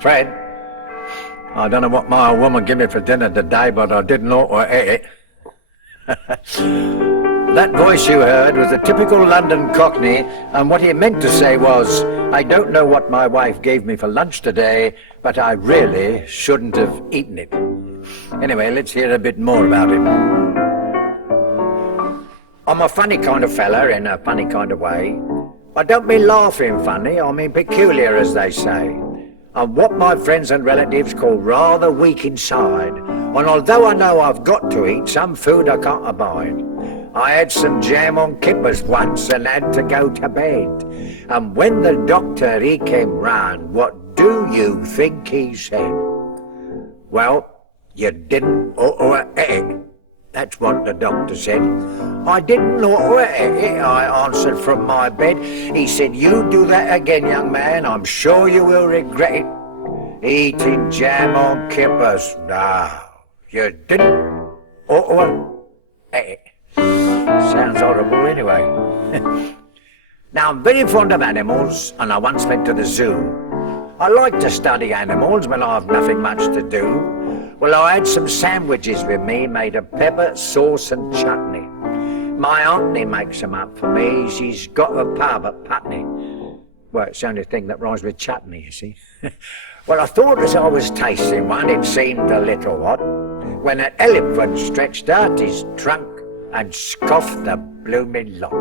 Fred, I don't know what my old woman gave me for dinner today, but I didn't ought to eat it. That voice you heard was a typical London Cockney, and what he meant to say was, I don't know what my wife gave me for lunch today, but I really shouldn't have eaten it. Anyway, let's hear a bit more about him. I'm a funny kind of fella in a funny kind of way. I don't mean laughing funny, I mean peculiar, as they say. I'm what my friends and relatives call rather weak inside, and although I know I've got to eat some food I can't abide, I had some jam on kippers once and had to go to bed. And when the doctor, he came round, what do you think he said? Well, you didn't ought to eat it. That's what the doctor said. I didn't ought to eat it, I answered from my bed. He said, you do that again, young man, I'm sure you will regret it. Eating jam on kippers. No, you didn't ought to eat it. Sounds horrible anyway. Now, I'm very fond of animals, and I once went to the zoo. I like to study animals when I've nothing much to do. Well, I had some sandwiches with me made of pepper, sauce and chutney. My auntie makes them up for me. She's got a pub at Putney. Well, it's the only thing that rhymes with chutney, you see. Well, I thought as I was tasting one, it seemed a little odd, when an elephant stretched out his trunk and scoffed the blooming lot.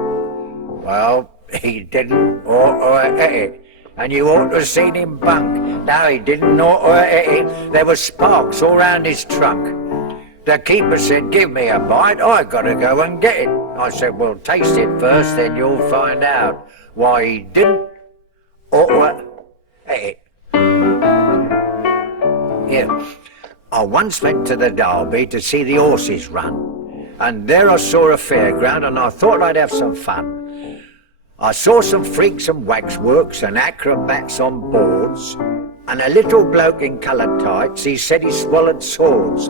Well, he didn't ought to eat it, and you ought to have seen him bunk. No, he didn't ought to eat it. There were sparks all round his trunk. The keeper said, give me a bite, I gotta go and get it. I said, well, taste it first, then you'll find out why he didn't ought to eat it. Yeah, I once went to the Derby to see the horses run, and there I saw a fairground, and I thought I'd have some fun. I saw some freaks and waxworks and acrobats on boards, and a little bloke in coloured tights, he said he swallowed swords.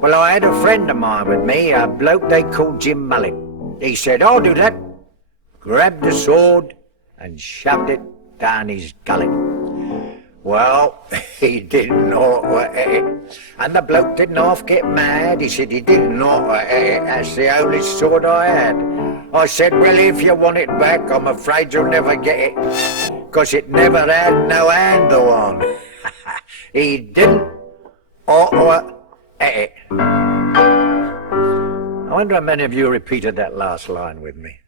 Well, I had a friend of mine with me, a bloke they called Jim Mullet. He said, I'll do that. Grabbed the sword and shoved it down his gullet. Well, he didn't ought to eat it. And the bloke didn't half get mad. He said he didn't ought to eat it. That's the only sword I had. I said, well, if you want it back, I'm afraid you'll never get it, 'cause it never had no handle on. He didn't ought to eat it. I wonder how many of you repeated that last line with me.